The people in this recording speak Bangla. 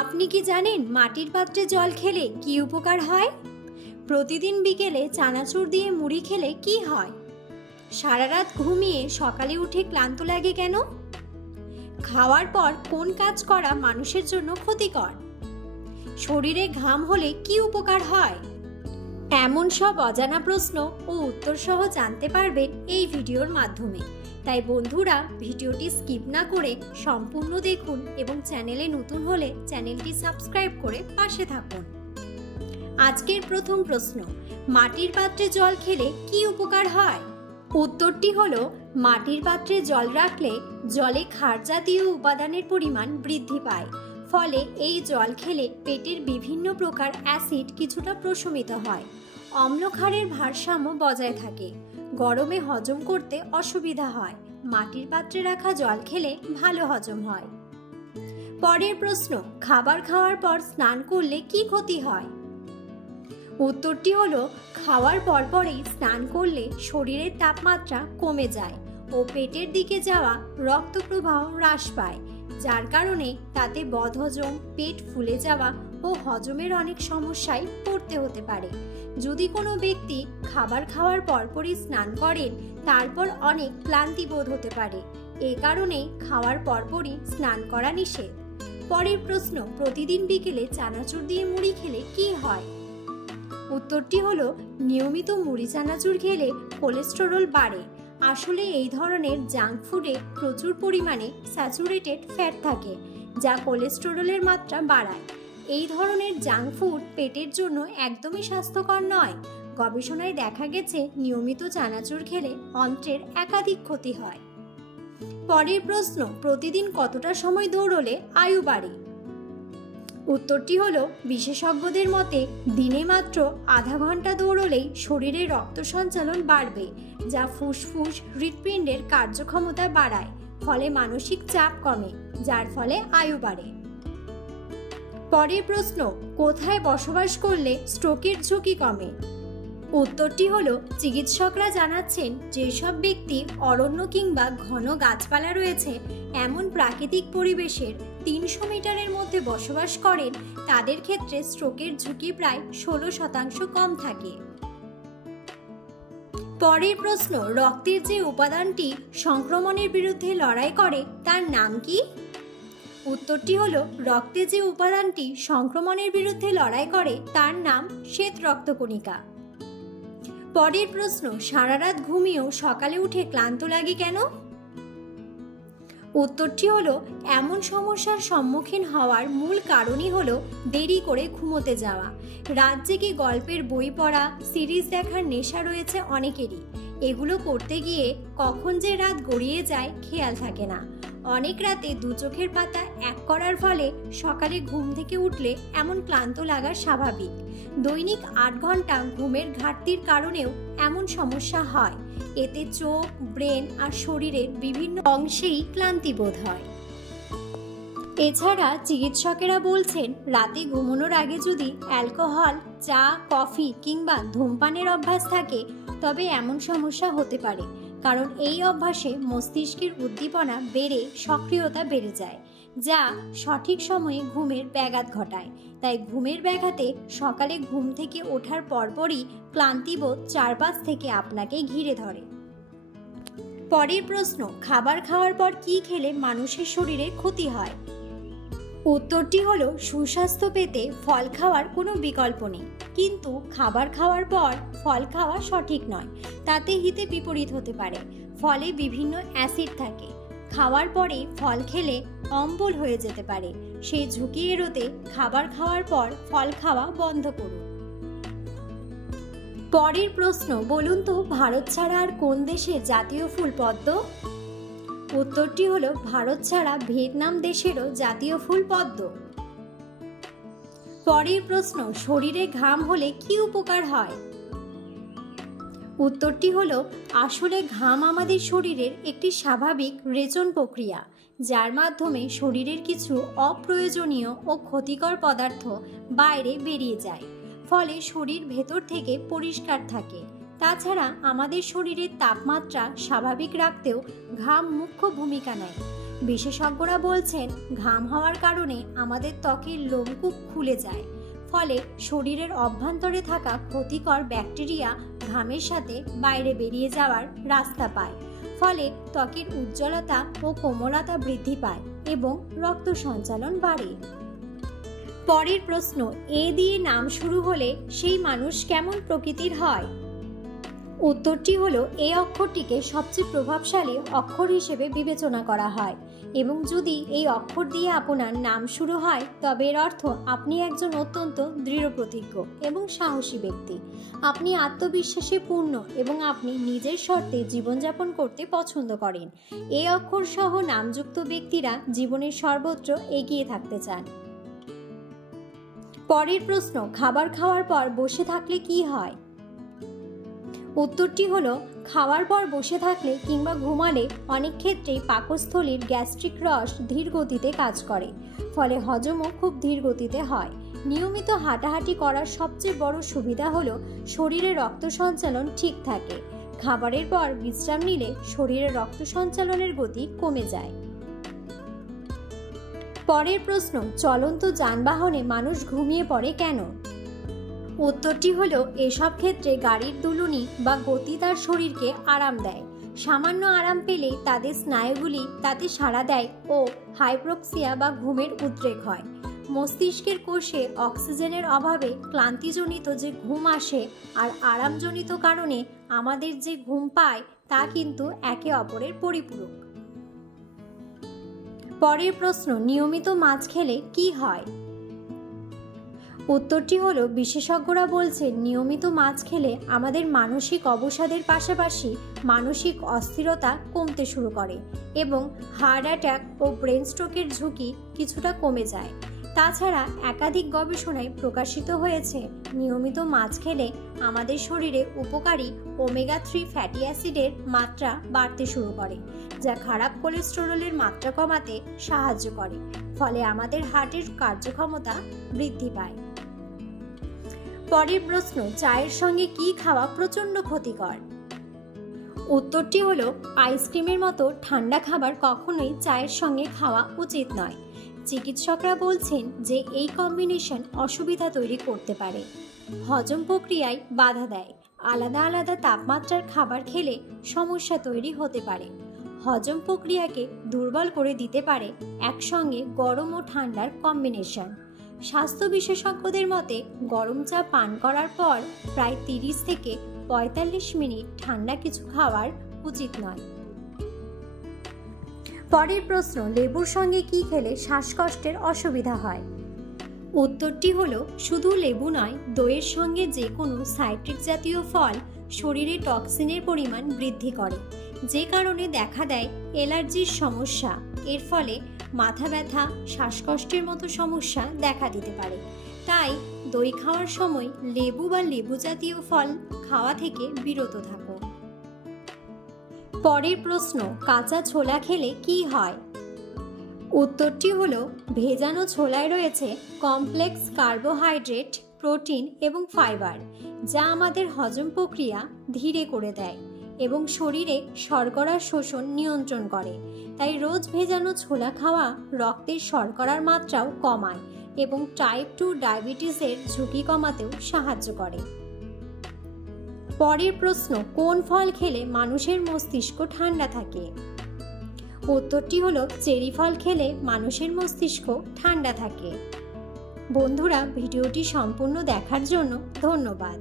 আপনি কি জানেন মাটির পাত্রে জল খেলে কি উপকার হয়? প্রতিদিন বিকেলে চানাচুর দিয়ে মুড়ি খেলে কি হয়? সারা রাত ঘুমিয়ে সকালে উঠে ক্লান্ত লাগে কেন? খাওয়ার পর কোন কাজ করা মানুষের জন্য ক্ষতিকর? শরীরে ঘাম হলে কি উপকার হয়? এমন সব অজানা প্রশ্ন ও উত্তর সহ জানতে পারবেন এই ভিডিওর মাধ্যমে। তাই বন্ধুরা, ভিডিওটি স্কিপ না করে সম্পূর্ণ দেখুন এবং চ্যানেলে নতুন হলে চ্যানেলটি সাবস্ক্রাইব করে পাশে থাকুন। আজকের প্রথম প্রশ্ন, মাটির পাত্রে জল খেলে কি উপকার হয়? উত্তরটি হলো, মাটির পাত্রে জল রাখলে জলে ক্ষার জাতীয় উপাদানের পরিমাণ বৃদ্ধি পায়। ফলে এই জল খেলে পেটের বিভিন্ন প্রকার অ্যাসিড কিছুটা প্রশমিত হয়। অম্লক্ষারের ভারসাম্য বজায় থাকে। গরমে হজম করতে অসুবিধা হয়। মাটির পাত্রে রাখা জল খেলে ভালো হজম হয়। পরের প্রশ্ন, খাবার খাওয়ার পর স্নান করলে কি ক্ষতি হয়? উত্তরটি হলো, খাওয়ার পরপরই স্নান করলে শরীরের তাপমাত্রা কমে যায় ও পেটের দিকে যাওয়া রক্ত প্রবাহ হ্রাস পায়, যার কারণে তাতে বদহজম, পেট ফুলে যাওয়া ও হজমের অনেক সমস্যায় পড়তে হতে পারে। যদি কোনো ব্যক্তি খাবার খাওয়ার পরপরই স্নান করেন, তারপর অনেক ক্লান্তি বোধ হতে পারে। এ কারণে খাওয়ার পরপরই স্নান করা নিষেধ। পরের প্রশ্ন, প্রতিদিন বিকেলে চানাচুর দিয়ে মুড়ি খেলে কি হয়? উত্তরটি হলো, নিয়মিত মুড়ি চানাচুর খেলে কোলেস্টেরল বাড়ে। আসলে এই ধরনের জাঙ্ক ফুডে প্রচুর পরিমাণে স্যাচুরেটেড ফ্যাট থাকে, যা কোলেস্টেরলের মাত্রা বাড়ায়। এই ধরনের জাঙ্ক ফুড পেটের জন্য একদমই স্বাস্থ্যকর নয়। গবেষণায় দেখা গেছে নিয়মিত চানাচুর খেলে অন্ত্রের একাধিক ক্ষতি হয়। পরের প্রশ্ন, প্রতিদিন কতটা সময় দৌড়লে আয়ু বাড়ে? উত্তরটি হলো, বিশেষজ্ঞদের মতে দিনে মাত্র আধা ঘন্টা দৌড়লেই শরীরে রক্ত সঞ্চালন বাড়বে, যা ফুসফুস হৃৎপিণ্ডের কার্যক্ষমতা বাড়ায়। ফলে মানসিক চাপ কমে, যার ফলে আয়ু বাড়ে। পরের প্রশ্ন, কোথায় বসবাস করলে স্ট্রোকের ঝুঁকি কমে? উত্তরটি হলো, চিকিৎসকরা জানাচ্ছেন যেসব ব্যক্তি অরণ্য কিংবা ঘন গাছপালা রয়েছে এমন প্রাকৃতিক পরিবেশের 300 মিটারের মধ্যে বসবাস করেন, তাদের ক্ষেত্রে স্ট্রোকের ঝুঁকি প্রায় 16% কম থাকে। পরের প্রশ্ন, রক্তের যে উপাদানটি সংক্রমণের বিরুদ্ধে লড়াই করে তার নাম কি? উত্তরটি হলো, রক্তে যে উপাদানটি সংক্রমণের বিরুদ্ধে লড়াই করে তার নাম শ্বেত রক্তকণিকা। পরের প্রশ্ন, সারা রাত ঘুমিয়েও সকালে উঠে ক্লান্ত লাগে কেন? উত্তরটি হলো, এমন সমস্যার সম্মুখীন হওয়ার মূল কারণই হলো দেরি করে ঘুমোতে যাওয়া। রাত জেগে গল্পের বই পড়া, সিরিজ দেখার নেশা রয়েছে অনেকেরই। এগুলো করতে গিয়ে কখন যে রাত গড়িয়ে যায় খেয়াল থাকে না। অনেক রাতে দু চোখের পাতা এক করার ফলে সকালে ঘুম থেকে উঠলে এমন ক্লান্ত লাগা স্বাভাবিক। দৈনিক 8 ঘন্টা ঘুমের ঘাটতির কারণেও এমন সমস্যা হয়। এতে চোখ, ব্রেন আর শরীরের বিভিন্ন অংশেই ক্লান্তি বোধ হয়। এছাড়া চিকিৎসকেরা বলছেন, রাতে ঘুমানোর আগে যদি অ্যালকোহল, চা, কফি কিংবা ধূমপানের অভ্যাস থাকে তবে এমন সমস্যা হতে পারে। কারণ এই অভ্যাসে মস্তিষ্কের উদ্দীপনা বেড়ে সক্রিয়তা বেড়ে যায়, যা সঠিক সময়ে ঘুমের ব্যাঘাত ঘটায়। তাই ঘুমের ব্যাঘাতে সকালে ঘুম থেকে ওঠার পরপরই ক্লান্তিবোধ চারপাশ থেকে আপনাকে ঘিরে ধরে। পরের প্রশ্ন, খাবার খাওয়ার পর কি খেলে মানুষের শরীরে ক্ষতি হয়? উত্তরটি হলো, সুস্বাস্থ্য পেতে ফল খাওয়ার কোনো বিকল্প নেই। কিন্তু খাবার খাওয়ার পর ফল খাওয়া সঠিক নয়, তাতে হিতে বিপরীত হতে পারে। ফলে বিভিন্ন অ্যাসিড থাকে। খাওয়ার পরে ফল খেলে অম্বল হয়ে যেতে পারে। সেই ঝুঁকি এড়োতে খাবার খাওয়ার পর ফল খাওয়া বন্ধ করুন। পরের প্রশ্ন, বলুন তো ভারত ছাড়া আর কোন দেশের জাতীয় ফুল পদ্ম? উত্তরটি হলো, ভারত ছাড়া ভিয়েতনাম দেশেরও জাতীয় ফুল পদ্ম। পরের প্রশ্ন, শরীরে ঘাম হলে কি উপকার হয়? উত্তরটি হলো, আসলে ঘাম আমাদের শরীরের একটি স্বাভাবিক রেচন প্রক্রিয়া, যার মাধ্যমে শরীরের কিছু অপ্রয়োজনীয় ও ক্ষতিকর পদার্থ বাইরে বেরিয়ে যায়। ফলে শরীর ভেতর থেকে পরিষ্কার থাকে। তাছাড়া আমাদের শরীরের তাপমাত্রা স্বাভাবিক রাখতেও ঘাম মুখ্য ভূমিকা নেয়। বিশেষজ্ঞরা বলছেন ঘাম হওয়ার কারণে আমাদের ত্বকের লোমকূপ খুলে যায়, ফলে শরীরের অভ্যন্তরে থাকা ক্ষতিকর ব্যাকটেরিয়া ঘামের সাথে বাইরে বেরিয়ে যাওয়ার রাস্তা পায়। ফলে ত্বকের উজ্জ্বলতা ও কোমলতা বৃদ্ধি পায় এবং রক্ত সঞ্চালন বাড়ে। পরের প্রশ্ন, এ দিয়ে নাম শুরু হলে সেই মানুষ কেমন প্রকৃতির হয়? উত্তরটি হলো, এই অক্ষরটিকে সবচেয়ে প্রভাবশালী অক্ষর হিসেবে বিবেচনা করা হয় এবং যদি এই অক্ষর দিয়ে আপনার নাম শুরু হয় তবে এর অর্থ আপনি একজন অত্যন্ত দৃঢ়প্রতিজ্ঞ এবং সাহসী ব্যক্তি। আপনি আত্মবিশ্বাসে পূর্ণ এবং আপনি নিজের শর্তে জীবনযাপন করতে পছন্দ করেন। এই অক্ষর সহ নামযুক্ত ব্যক্তিরা জীবনের সর্বত্র এগিয়ে থাকতে চান। পরের প্রশ্ন, খাবার খাওয়ার পর বসে থাকলে কি হয়? উত্তরটি হলো, খাওয়ার পর বসে থাকলে কিংবা ঘুমালে অনেক ক্ষেত্রেই পাকস্থলীর গ্যাস্ট্রিক রস ধীর গতিতে কাজ করে, ফলে হজমও খুব ধীর গতিতে হয়। নিয়মিত হাঁটাহাঁটি করার সবচেয়ে বড় সুবিধা হলো শরীরে রক্ত সঞ্চালন ঠিক থাকে। খাবারের পর বিশ্রাম নিলে শরীরে রক্ত সঞ্চালনের গতি কমে যায়। পরের প্রশ্ন, চলন্ত যানবাহনে মানুষ ঘুমিয়ে পড়ে কেন? উত্তরটি হলো, এসব ক্ষেত্রে গাড়ির দুলুনি বা গতি তার শরীরকে আরাম দেয়। সামান্য আরাম পেলে তাদের স্নায়ুগুলি তাতে সাড়া দেয় ও হাইপ্রক্সিয়া বা ঘুমের উদ্রেক হয়। মস্তিষ্কের কোষে অক্সিজেনের অভাবে ক্লান্তিজনিত যে ঘুম আসে আর আরামজনিত কারণে আমাদের যে ঘুম পায় তা কিন্তু একে অপরের পরিপূরক। পরের প্রশ্ন, নিয়মিত মাছ খেলে কি হয়? উত্তরটি হলো, বিশেষজ্ঞরা বলছেন নিয়মিত মাছ খেলে আমাদের মানসিক অবসাদের পাশাপাশি মানসিক অস্থিরতা কমতে শুরু করে এবং হার্ট অ্যাটাক ও ব্রেন স্ট্রোকের ঝুঁকি কিছুটা কমে যায়। তাছাড়া একাধিক গবেষণায় প্রকাশিত হয়েছে নিয়মিত মাছ খেলে আমাদের শরীরে উপকারী ওমেগা 3 ফ্যাটি অ্যাসিডের মাত্রা বাড়তে শুরু করে, যা খারাপ কোলেস্টেরলের মাত্রা কমাতে সাহায্য করে, ফলে আমাদের হার্টের কার্যক্ষমতা বৃদ্ধি পায়। পরের প্রশ্ন, চায়ের সঙ্গে কি খাওয়া প্রচণ্ড ক্ষতিকর? উত্তরটি হলো, আইসক্রিমের মতো ঠান্ডা খাবার কখনোই চায়ের সঙ্গে খাওয়া উচিত নয়। চিকিৎসকরা বলছেন যে এই কম্বিনেশন অসুবিধা তৈরি করতে পারে, হজম প্রক্রিয়ায় বাধা দেয়। আলাদা আলাদা তাপমাত্রার খাবার খেলে সমস্যা তৈরি হতে পারে, হজম প্রক্রিয়াকে দুর্বল করে দিতে পারে একসঙ্গে গরম ও ঠান্ডার কম্বিনেশন। স্বাস্থ্য বিশেষজ্ঞদের মতে গরম চা পান করার পর প্রায় 30 থেকে 45 মিনিট ঠান্ডা কিছু খাওয়ার উচিত নয়। পরের প্রশ্ন, লেবুর সঙ্গে কি খেলে শ্বাসকষ্টের অসুবিধা হয়? উত্তরটি হলো, শুধু লেবু নয়, দইয়ের সঙ্গে যে কোনো সাইট্রিক জাতীয় ফল শরীরে টক্সিনের পরিমাণ বৃদ্ধি করে, যে কারণে দেখা দেয় অ্যালার্জির সমস্যা। এর ফলে মাথা ব্যথা, শ্বাসকষ্টের মতো সমস্যা দেখা দিতে পারে। তাই দই খাওয়ার সময় লেবু বা লেবু জাতীয় ফল খাওয়া থেকে বিরত থাকুন। পরের প্রশ্ন, কাঁচা ছোলা খেলে কি হয়? উত্তরটি হলো, ভেজানো ছোলায় রয়েছে কমপ্লেক্স কার্বোহাইড্রেট, প্রোটিন এবং ফাইবার, যা আমাদের হজম প্রক্রিয়া ধীরে করে দেয় এবং শরীরে শর্করার শোষণ নিয়ন্ত্রণ করে। তাই রোজ ভেজানো ছোলা খাওয়া রক্তের শর্করার মাত্রাও কমায় এবং টাইপ 2 ডায়াবেটিসের ঝুঁকি কমাতেও সাহায্য করে। পরের প্রশ্ন, কোন ফল খেলে মানুষের মস্তিষ্ক ঠান্ডা থাকে? উত্তরটি হলো, চেরি ফল খেলে মানুষের মস্তিষ্ক ঠান্ডা থাকে। বন্ধুরা, ভিডিওটি সম্পূর্ণ দেখার জন্য ধন্যবাদ।